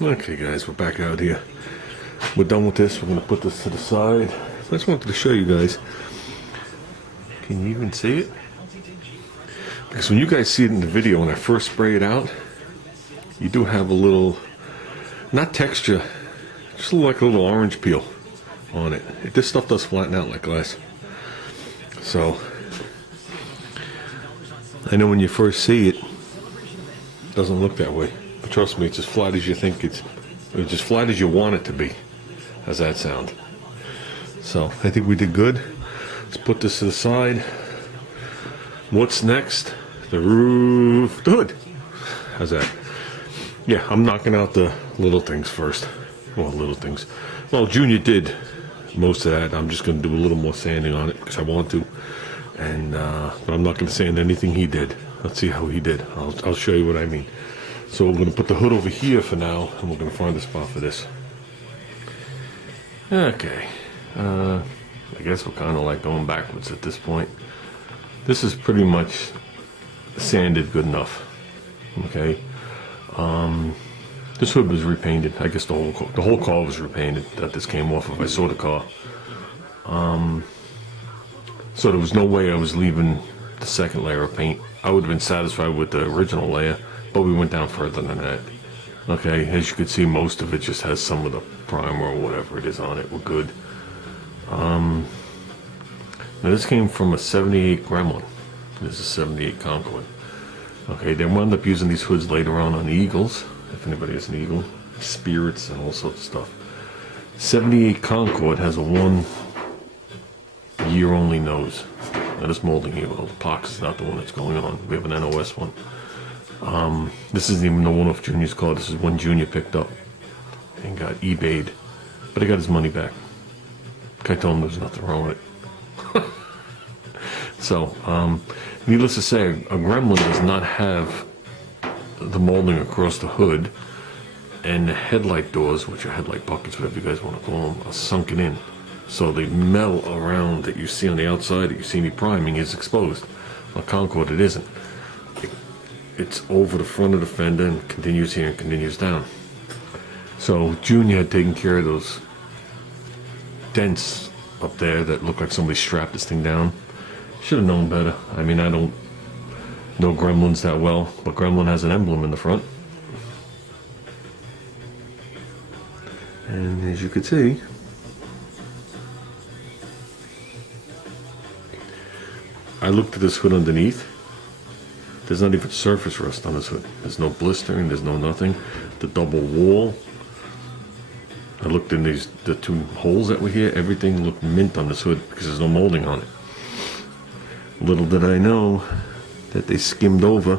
Okay guys, we're back out here. We're done with this. We're going to put this to the side. I just wanted to show you guys. Can you even see it? Because when you guys see it in the video, when I first spray it out, you do have a little, not texture, just like a little orange peel on it. This stuff does flatten out like glass. So, I know when you first see it, it doesn't look that way. But trust me, it's as flat as you think it's as flat as you want it to be. How's that sound? So, I think we did good. Let's put this to the side. What's next? The roof, the hood. How's that? Yeah, I'm knocking out the little things first. Well, little things. Well, Junior did most of that. I'm just going to do a little more sanding on it because I want to. And but I'm not going to sand anything he did. Let's see how he did. I'll show you what I mean. So we're going to put the hood over here for now, and we're going to find a spot for this. Okay. I guess we're kind of like going backwards at this point. This is pretty much sanded good enough. Okay. This hood was repainted. I guess the whole car was repainted that this came off of. I saw the car. So there was no way I was leaving the second layer of paint. I would have been satisfied with the original layer, but we went down further than that. Okay, as you can see, most of it just has some of the primer or whatever it is on it. We're good. Now this came from a 78 Gremlin. This is a 78 Concord. Okay, they wound up using these hoods later on the Eagles, if anybody has an Eagle, Spirits, and all sorts of stuff. 78 Concord has a 1 year only nose. Now this molding here with all the pox is not the one that's going on. We have an NOS one. This isn't even the one off Junior's car. This is one Junior picked up and got eBayed, but he got his money back. I told him there's nothing wrong with it. So, needless to say, a Gremlin does not have the molding across the hood, and the headlight doors, which are headlight buckets, whatever you guys want to call them, are sunken in. So the metal around that you see on the outside that you see me priming is exposed. On Concord it isn't. It's over the front of the fender and continues here and continues down. So Junior had taken care of those dents up there that look like somebody strapped this thing down. Should have known better. I mean, I don't know Gremlins that well, but Gremlin has an emblem in the front. And as you can see, I looked at this hood underneath. There's not even surface rust on this hood. There's no blistering, there's no nothing. The double wall. I looked in the two holes that were here. Everything looked mint on this hood because there's no molding on it. Little did I know that they skimmed over,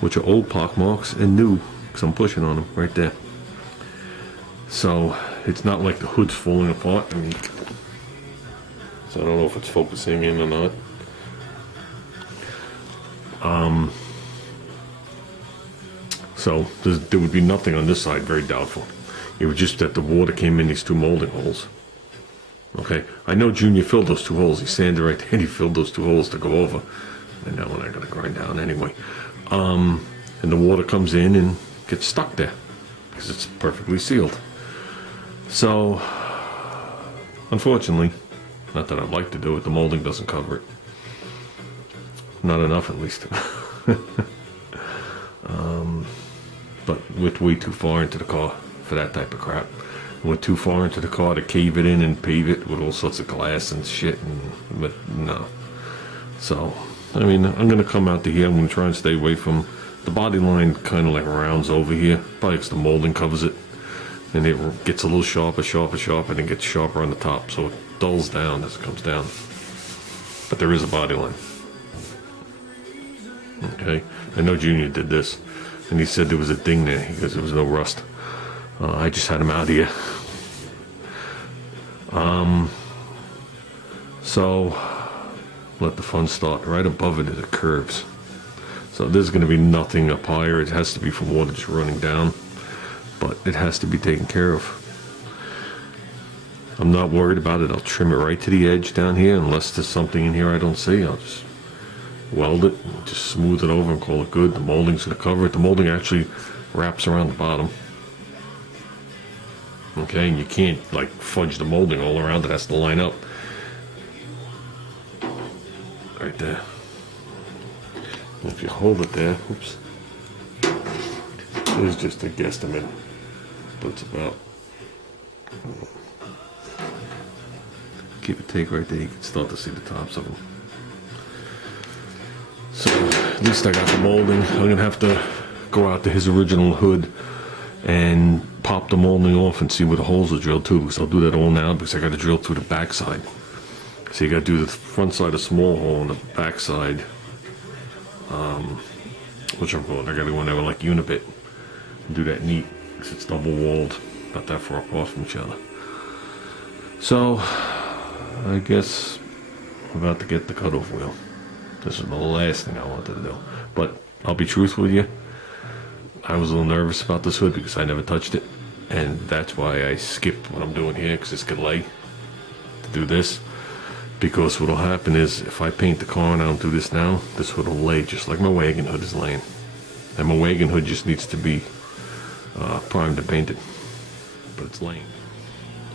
which are old pock marks and new, because I'm pushing on them right there. So it's not like the hood's falling apart. I mean, so I don't know if it's focusing in or not. So there would be nothing on this side, very doubtful. It was just that the water came in these two molding holes. Okay, I know Junior filled those two holes. He sanded right there and he filled those two holes to go over. And that one I gotta grind down anyway. And the water comes in and gets stuck there because it's perfectly sealed. So, unfortunately, not that I'd like to do it, the molding doesn't cover it. Not enough, at least. But went way too far into the car for that type of crap. Went too far into the car to cave it in and pave it with all sorts of glass and shit. But no. So, I mean, I'm going to come out to here. I'm going to try and stay away from the body line, kind of like rounds over here. Probably because the molding covers it. And it gets a little sharper, and it gets sharper on the top. So it dulls down as it comes down. But there is a body line. Okay, I know Junior did this, and he said there was a ding there because there was no rust. I just had him out here. So let the fun start. Right above it is the curves. So there's going to be nothing up higher. It has to be from water just running down, but it has to be taken care of. I'm not worried about it. I'll trim it right to the edge down here, unless there's something in here I don't see. I'll just weld it, just smooth it over and call it good. The molding's going to cover it. The molding actually wraps around the bottom. Okay, and you can't like fudge the molding all around. It has to line up. Right there. And if you hold it there, oops. It's just a guesstimate, but it's about, give or take right there, you can start to see the tops of them. So at least I got the molding. I'm gonna have to go out to his original hood and pop the molding off and see where the holes are drilled too, because I'll do that all now because I got to drill through the back side. So you got to do the front side a small hole and the back side, which I'm going, I got to go in there with like unibit. Do that neat because it's double walled, not that far apart from each other. So I guess I'm about to get the cutoff wheel. This is the last thing I wanted to do, but I'll be truthful with you. I was a little nervous about this hood because I never touched it, and that's why I skipped what I'm doing here, because it's gonna lay to do this. Because what'll happen is if I paint the car and I don't do this now, this hood will lay just like my wagon hood is laying, and my wagon hood just needs to be primed and painted, but it's laying.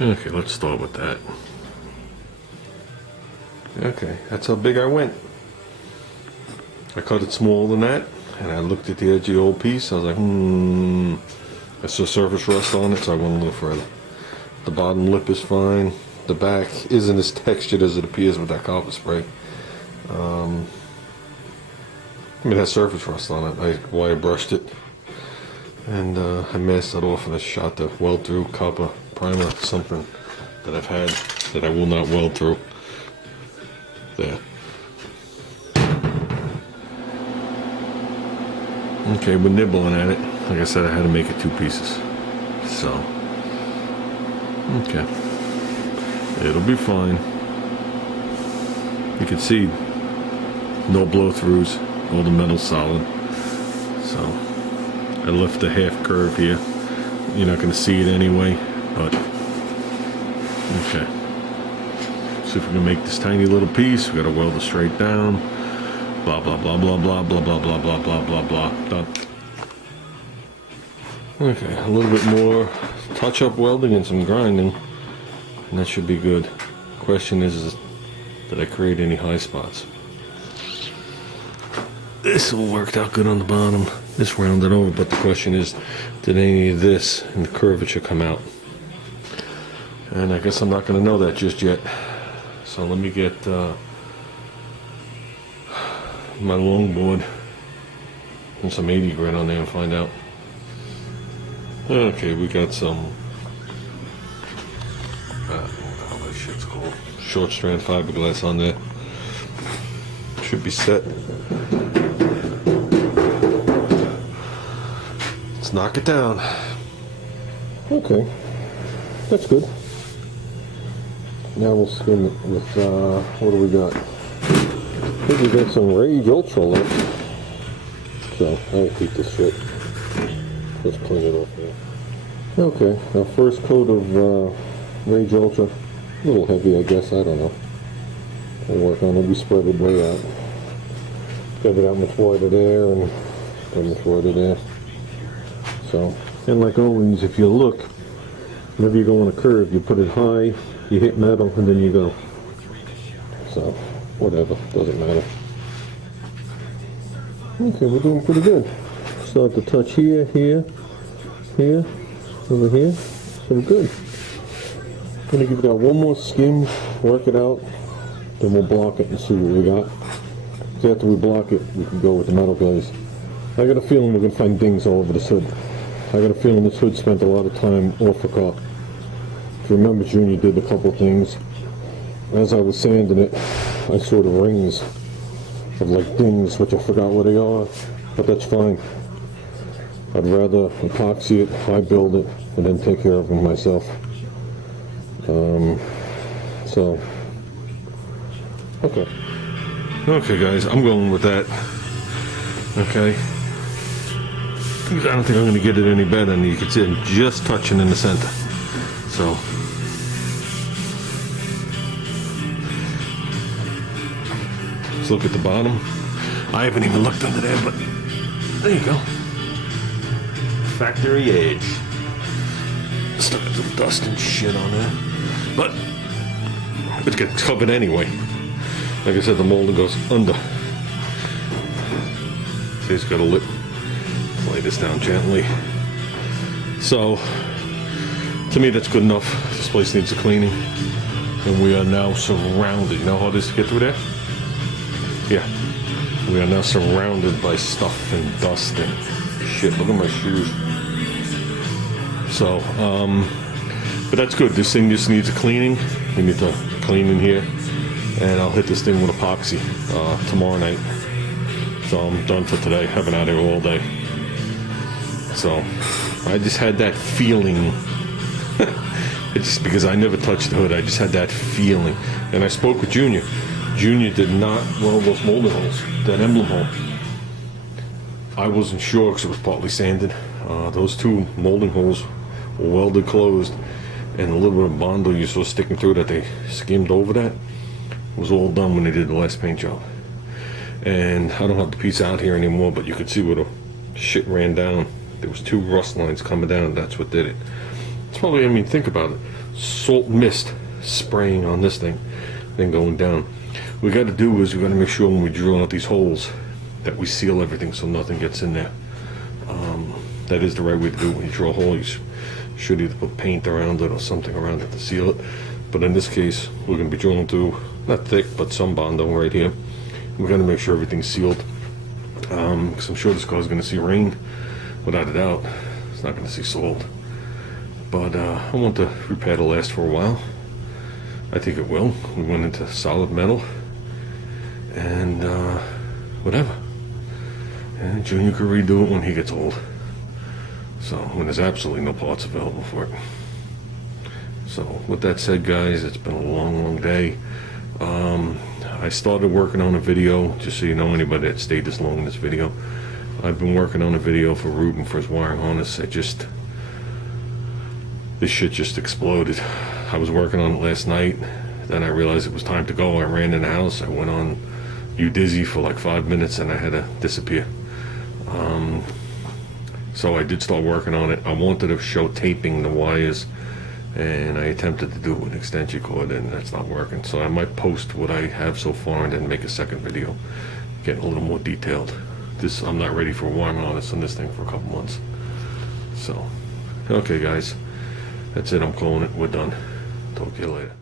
Okay, let's start with that. Okay, that's how big I went. I cut it smaller than that, and I looked at the edge of the old piece. I was like, I saw surface rust on it, so I went a little further. The bottom lip is fine. The back isn't as textured as it appears with that copper spray. It has surface rust on it. I wire brushed it, and I masked it off and I shot the weld through copper primer, something that I've had that I will not weld through. There. Okay, we're nibbling at it. Like I said, I had to make it 2 pieces. So, okay. It'll be fine. You can see no blow-throughs, all the metal's solid. So, I left a half curve here. You're not going to see it anyway, but, okay. See if we can make this tiny little piece. We got to weld it straight down. Blah, blah, blah, blah, blah, blah, blah, blah, blah, blah, blah, blah. Done. Okay, a little bit more touch-up welding and some grinding, and that should be good. Question is, did I create any high spots? This all worked out good on the bottom. This rounded over, but the question is, did any of this and the curvature come out? And I guess I'm not going to know that just yet. So let me get my longboard and some 80 grit on there and find out. Okay, we got some, what the hell that shit's called, short strand fiberglass on there. Should be set. Let's knock it down. Okay, that's good. Now we'll skim it with, what do we got? I think we got some Rage Ultra left. So, I'll keep this shit. Let's clean it off there. Okay, our first coat of Rage Ultra. A little heavy, I guess, I don't know. We'll work on it. We spread it way out. Got it out much wider there and that much wider there. So, and like always, if you look, whenever you go on a curve, you put it high, you hit metal, and then you go. So, whatever, doesn't matter. Okay, we're doing pretty good. Start to touch here, here, here, over here. So we're good. I'm gonna give it out one more skim, work it out, then we'll block it and see what we got. So after we block it, we can go with the metal glaze. I got a feeling we're gonna find dings all over this hood. I got a feeling this hood spent a lot of time off the car. If you remember, Junior did a couple things. As I was sanding it, I saw the rings of like dings, which I forgot what they are, but that's fine. I'd rather epoxy it, high build it, and then take care of them myself. So, okay. Okay, guys, I'm going with that. Okay. I don't think I'm going to get it any better, and you can see I'm just touching in the center. So, let's look at the bottom. I haven't even looked under there, but there you go. Factory edge. Still got some dust and shit on there. But it gets covered anyway. Like I said, the molding goes under. See, it's got a lip. Lay this down gently. So, to me, that's good enough. This place needs a cleaning. And we are now surrounded. You know how this to get through there? Yeah. We are now surrounded by stuff and dust and shit. Look at my shoes. So, but that's good. This thing just needs a cleaning. We need to clean in here. And I'll hit this thing with epoxy tomorrow night. So I'm done for today. I've been out here all day. So I just had that feeling. It's just because I never touched the hood. I just had that feeling. And I spoke with Junior. Junior did not weld those molding holes, that emblem hole. I wasn't sure because it was partly sanded. Those two molding holes were welded closed. And a little bit of Bondo you saw sticking through that they skimmed over that was all done when they did the last paint job. And I don't have the piece out here anymore, but you could see where the shit ran down. There was two rust lines coming down. That's what did it. It's probably, I mean, think about it. Salt mist spraying on this thing, then going down. What we got to do is we got to make sure when we drill out these holes that we seal everything so nothing gets in there. That is the right way to do it. When you drill a hole, you should either put paint around it or something around it to seal it. But in this case, we're going to be drilling through, not thick, but some Bondo right here. We're going to make sure everything's sealed. Because I'm sure this car is going to see rain, without a doubt. It's not going to see salt. But I want the repair to last for a while. I think it will. We went into solid metal. And whatever. And Junior could redo it when he gets old. So, when there's absolutely no parts available for it. So, with that said, guys, it's been a long, long day. I started working on a video, just so you know, anybody that stayed this long in this video. I've been working on a video for Ruben for his wiring harness. This shit just exploded. I was working on it last night. Then I realized it was time to go. I ran in the house. I went on Udizzy for like 5 minutes and I had to disappear. So I did start working on it. I wanted to show taping the wires, and I attempted to do it with an extension cord, and that's not working. So I might post what I have so far and then make a second video, getting a little more detailed. I'm not ready for wiring harness on this thing for a couple months. So, okay guys, that's it. I'm calling it. We're done. Talk to you later.